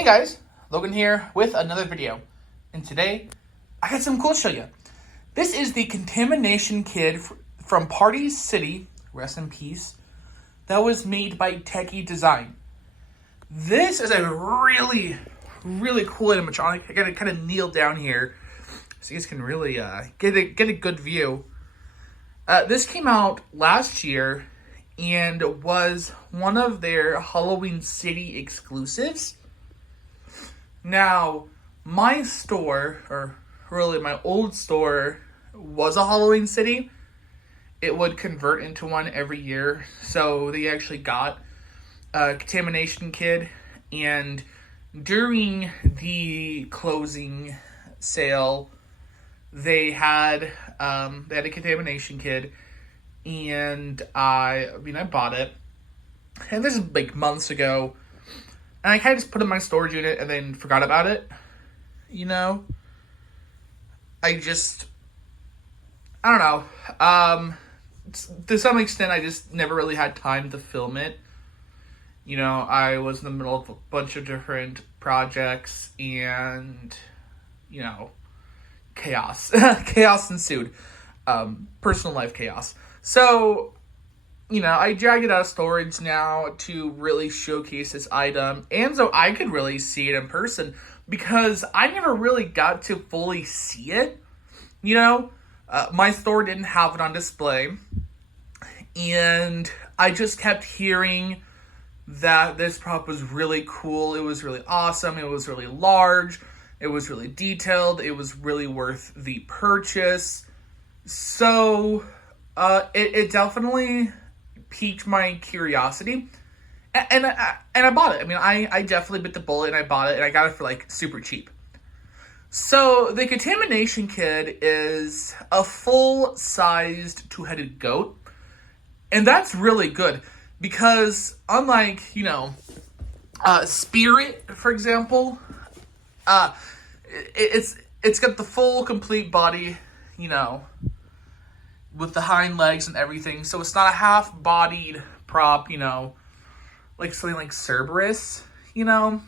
Hey guys, Logan here with another video, and today I got something cool to show you. This is the Contamination Kid from Party City, rest in peace, that was made by Tekky Design. This is a really cool animatronic. I gotta kind of kneel down here so you guys can really get a good view. This came out last year and was one of their Halloween City exclusives. Now, my store, or really my old store, was a Halloween City. It would convert into one every year. So they actually got a Contamination Kid. And during the closing sale, they had a Contamination Kid. And I bought it. And this is like months ago. And I kind of just put it in my storage unit and then forgot about it. You know? I don't know. To some extent, I just never really had time to film it. You know, I was in the middle of a bunch of different projects and, you know, chaos. Chaos ensued. Personal life chaos. So, you know, I dragged it out of storage now to really showcase this item. And so I could really see it in person because I never really got to fully see it. You know, my store didn't have it on display. And I just kept hearing that this prop was really cool. It was really awesome. It was really large. It was really detailed. It was really worth the purchase. So, it definitely piqued my curiosity, and I bought it. I mean, I definitely bit the bullet and I bought it, and I got it for like super cheap. So the Contamination Kid is a full-sized two-headed goat, and that's really good because unlike, you know, Spirit, for example, it's got the full complete body, you know, with the hind legs and everything. So it's not a half-bodied prop, you know, like something like Cerberus, you know.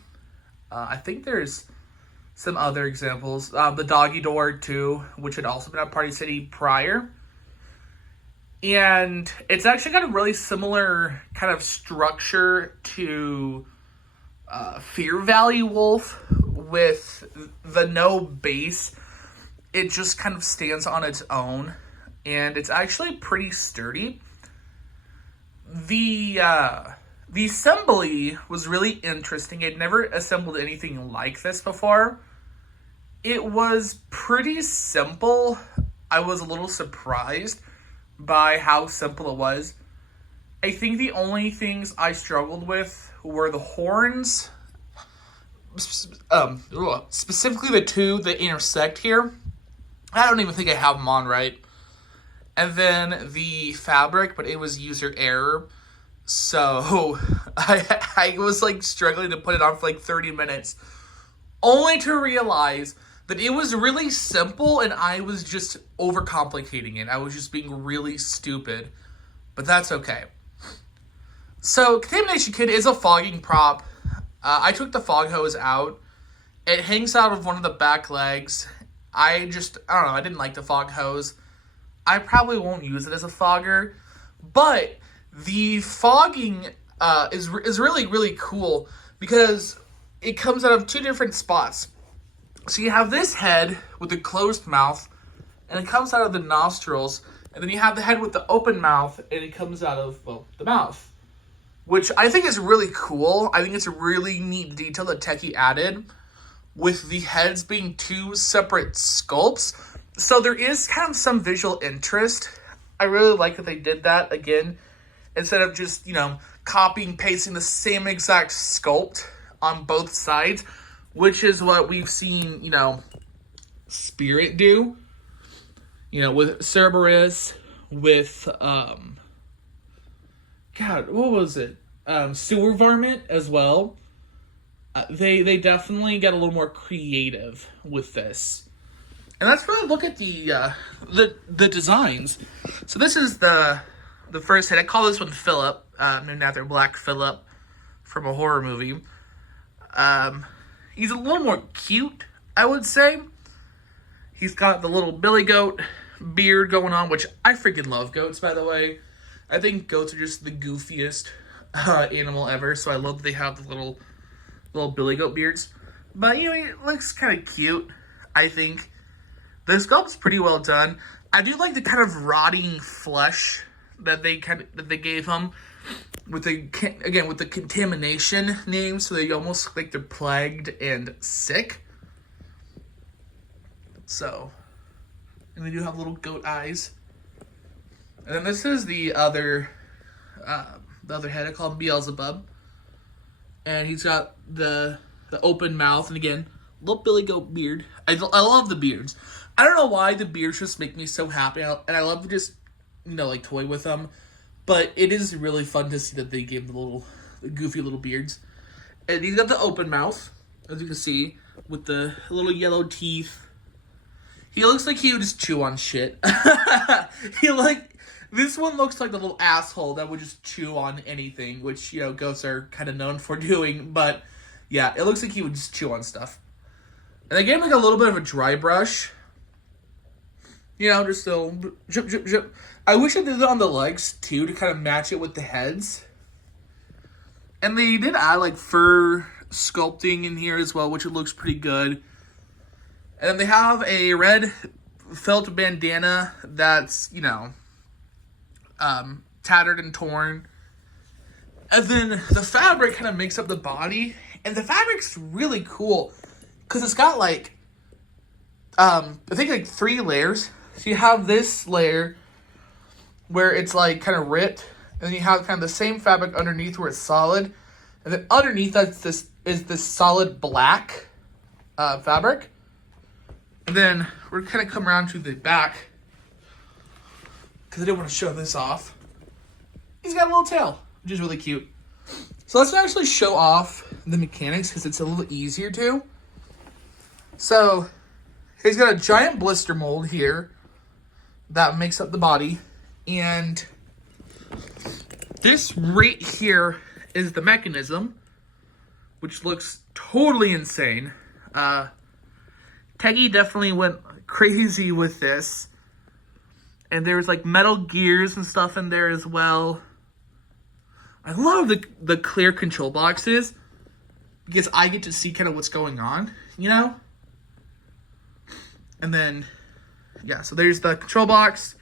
I think there's some other examples. The Doggy Door, too, which had also been at Party City prior. And it's actually got a really similar kind of structure to Fear Valley Wolf with the no base. It just kind of stands on its own. And it's actually pretty sturdy. The assembly was really interesting. I'd never assembled anything like this before. It was pretty simple. I was a little surprised by how simple it was. I think the only things I struggled with were the horns. Specifically the two that intersect here. I don't even think I have them on right. And then the fabric, but it was user error. So I was like struggling to put it on for like 30 minutes. Only to realize that it was really simple and I was just overcomplicating it. I was just being really stupid. But that's okay. So Contamination Kid is a fogging prop. I took the fog hose out. It hangs out of one of the back legs. I don't know, I didn't like the fog hose. I probably won't use it as a fogger, but the fogging is really cool because it comes out of two different spots. So you have this head with the closed mouth, and it comes out of the nostrils, and then you have the head with the open mouth, and it comes out of, well, the mouth, which I think is really cool. I think it's a really neat detail that Tekky added with the heads being two separate sculpts. So there is kind of some visual interest. I really like that they did that again. Instead of just, you know, copying, pasting the same exact sculpt on both sides. Which is what we've seen, you know, Spirit do. You know, with Cerberus, with, God, what was it? Sewer Varmint as well. They definitely get a little more creative with this. And let's really look at the designs. So this is the first head. I call this one Philip, named after Black Phillip from a horror movie. he's a little more cute, I would say. He's got the little billy goat beard going on, which I freaking love goats, by the way. I think goats are just the goofiest animal ever, so I love that they have the little billy goat beards. But, you know, it looks kind of cute, I think. The sculpt's pretty well done. I do like the kind of rotting flesh that they gave him with the contamination name, so they almost look like they're plagued and sick. So, and they do have little goat eyes. And then this is the other head. I call him Beelzebub, and he's got the open mouth, and again, little billy goat beard. I love the beards. I don't know why the beards just make me so happy, and I love to just, you know, like, toy with them. But it is really fun to see that they gave the goofy little beards. And he's got the open mouth, as you can see, with the little yellow teeth. He looks like he would just chew on shit. This one looks like the little asshole that would just chew on anything, which, you know, ghosts are kind of known for doing. But, yeah, it looks like he would just chew on stuff. And I gave him, like, a little bit of a dry brush. You know, just so drip, drip, drip. I wish I did it on the legs, too, to kind of match it with the heads. And they did add, like, fur sculpting in here as well, which it looks pretty good. And then they have a red felt bandana that's, you know, tattered and torn. And then the fabric kind of makes up the body. And the fabric's really cool because it's got, like, I think, like, 3 layers. So you have this layer where it's, like, kind of ripped. And then you have kind of the same fabric underneath where it's solid. And then underneath that is this solid black fabric. And then we're kind of come around to the back because I didn't want to show this off. He's got a little tail, which is really cute. So let's actually show off the mechanics because it's a little easier to. So he's got a giant blister mold here that makes up the body. And this right here is the mechanism, which looks totally insane. Tekky definitely went crazy with this. And there's like metal gears and stuff in there as well. I love the clear control boxes because I get to see kind of what's going on, you know? And then, yeah, so there's the control box.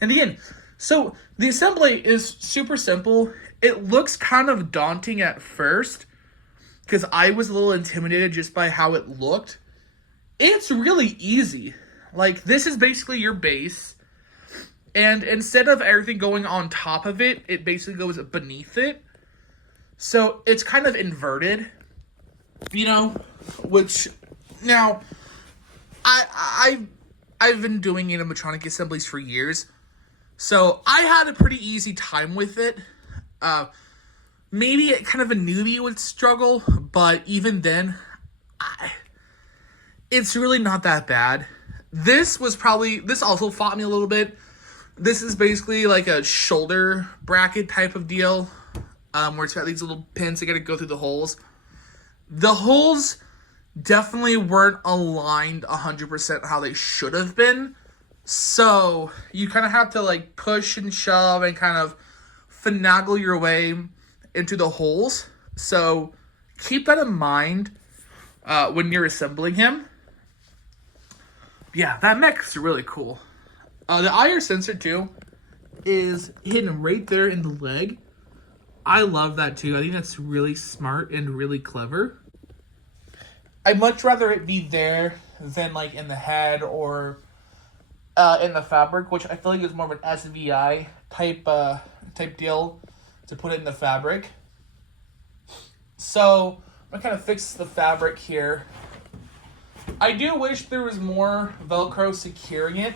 And again, so the assembly is super simple. It looks kind of daunting at first because I was a little intimidated just by how it looked. It's really easy. Like, this is basically your base. And instead of everything going on top of it, it basically goes beneath it. So it's kind of inverted, you know, which now I've been doing animatronic assemblies for years. So I had a pretty easy time with it. Maybe kind of a newbie would struggle, but even then, it's really not that bad. This also fought me a little bit. This is basically like a shoulder bracket type of deal, where it's got these little pins that gotta go through the holes. The holes definitely weren't aligned 100% how they should have been. So you kind of have to like push and shove and kind of finagle your way into the holes. So keep that in mind when you're assembling him. Yeah, that mech's really cool. The IR sensor, too, is hidden right there in the leg. I love that, too. I think that's really smart and really clever. I'd much rather it be there than, like, in the head or in the fabric, which I feel like is more of an SVI type deal to put it in the fabric. So, I'm going to kind of fix the fabric here. I do wish there was more Velcro securing it.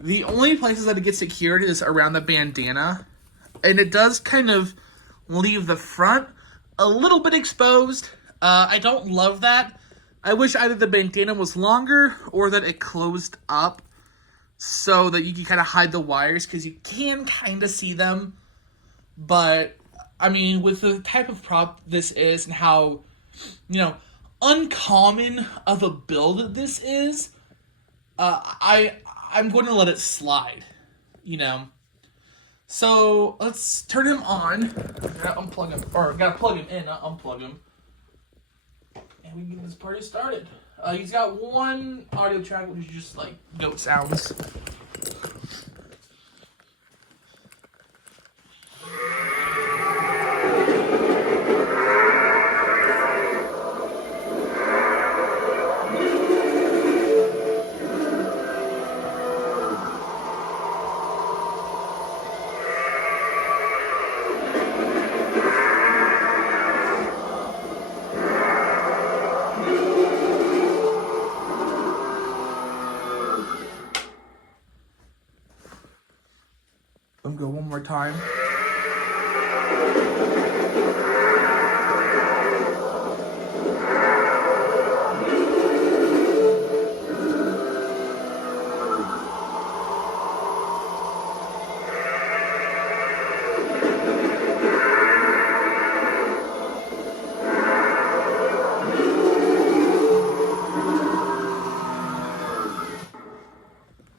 The only places that it gets secured is around the bandana. And it does kind of leave the front a little bit exposed. I don't love that. I wish either the bandana was longer or that it closed up so that you can kind of hide the wires because you can kind of see them. But, I mean, with the type of prop this is and how, you know, uncommon of a build this is, I'm going to let it slide, you know. So let's turn him on. Gotta unplug him, or gotta plug him in, not unplug him, and we can get this party started. He's got one audio track, which is just like goat sounds. Let me go one more time.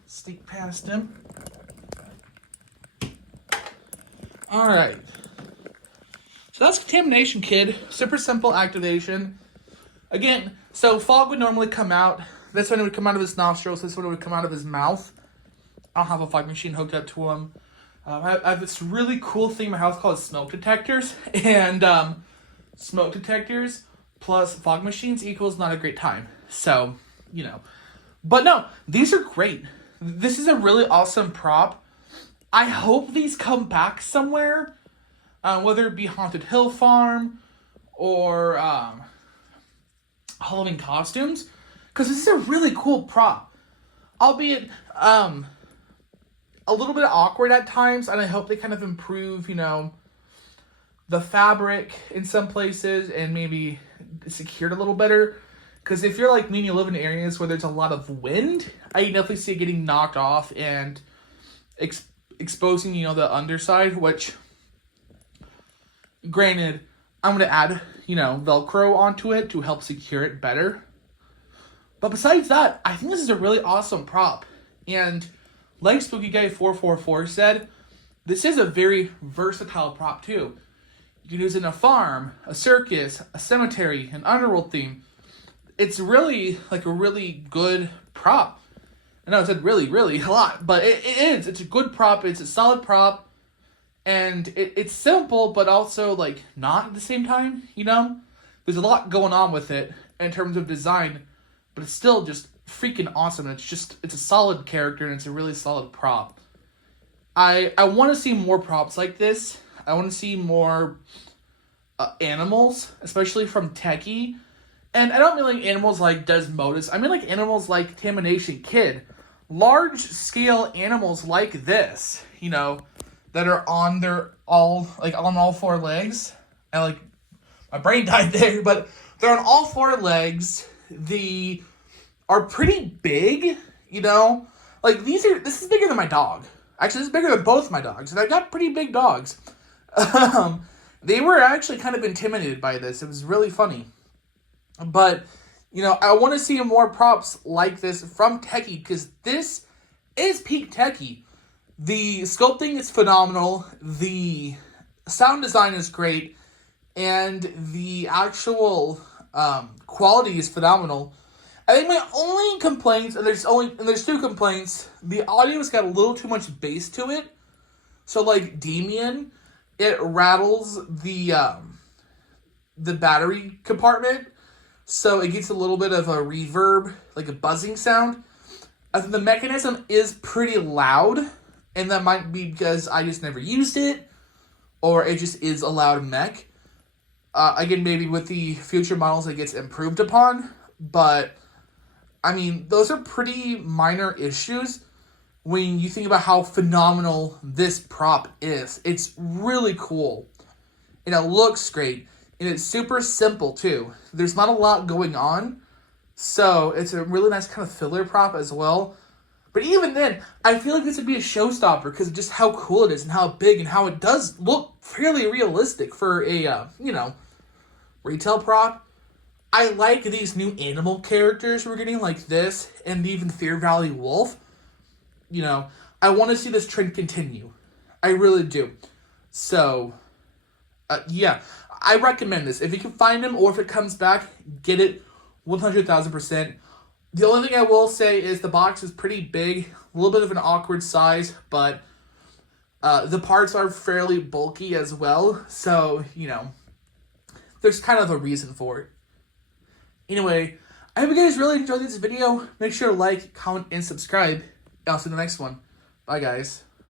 Sneak past him. Alright. So that's Contamination, kid. Super simple activation. Again, so fog would normally come out. This one would come out of his nostrils. This one would come out of his mouth. I don't have a fog machine hooked up to him. I have this really cool thing in my house called smoke detectors. And smoke detectors plus fog machines equals not a great time. So, you know. But no, these are great. This is a really awesome prop. I hope these come back somewhere, whether it be Haunted Hill Farm or Halloween costumes, because this is a really cool prop. Albeit a little bit awkward at times, and I hope they kind of improve, you know, the fabric in some places and maybe secure it a little better. Because if you're like me and you live in areas where there's a lot of wind, I definitely see it getting knocked off and exposing, you know, the underside, which, granted, I'm going to add, you know, Velcro onto it to help secure it better. But besides that, I think this is a really awesome prop. And like Spooky Guy 444 said, this is a very versatile prop too. You can use it in a farm, a circus, a cemetery, an underworld theme. It's really like a really good prop. I know I said really, really a lot, but it is. It's a good prop. It's a solid prop. And it's simple, but also, like, not at the same time, you know? There's a lot going on with it in terms of design, but it's still just freaking awesome. It's a solid character, and it's a really solid prop. I want to see more props like this. I want to see more animals, especially from Tekky. And I don't mean like animals like Desmodus. I mean like animals like Contamination Kid. Large scale animals like this, you know, that are on all four legs. And like my brain died there, but they're on all four legs. They are pretty big, you know. Like this is bigger than my dog. Actually, this is bigger than both my dogs, and I've got pretty big dogs. They were actually kind of intimidated by this. It was really funny. But, you know, I want to see more props like this from Tekky, because this is peak Tekky. The sculpting is phenomenal, the sound design is great, and the actual quality is phenomenal. I think my only complaints, and there's two complaints, the audio's got a little too much bass to it. So, like, Damien, it rattles the battery compartment. So it gets a little bit of a reverb, like a buzzing sound. I think the mechanism is pretty loud, and that might be because I just never used it, or it just is a loud mech. Again, maybe with the future models it gets improved upon, but, I mean, those are pretty minor issues when you think about how phenomenal this prop is. It's really cool, and it looks great. And it's super simple, too. There's not a lot going on, so it's a really nice kind of filler prop as well. But even then, I feel like this would be a showstopper because of just how cool it is and how big and how it does look fairly realistic for a, retail prop. I like these new animal characters we're getting, like this, and even Fear Valley Wolf. You know, I want to see this trend continue. I really do. So, yeah, I recommend this. If you can find them or if it comes back, get it 100,000%. The only thing I will say is the box is pretty big, a little bit of an awkward size, but the parts are fairly bulky as well. So, you know, there's kind of a reason for it. Anyway, I hope you guys really enjoyed this video. Make sure to like, comment, and subscribe. I'll see you in the next one. Bye, guys.